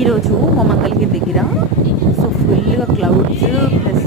ఈరోజు మా మంగళగిరి దగ్గర సో ఫుల్గా క్లౌడ్స్ ప్లస్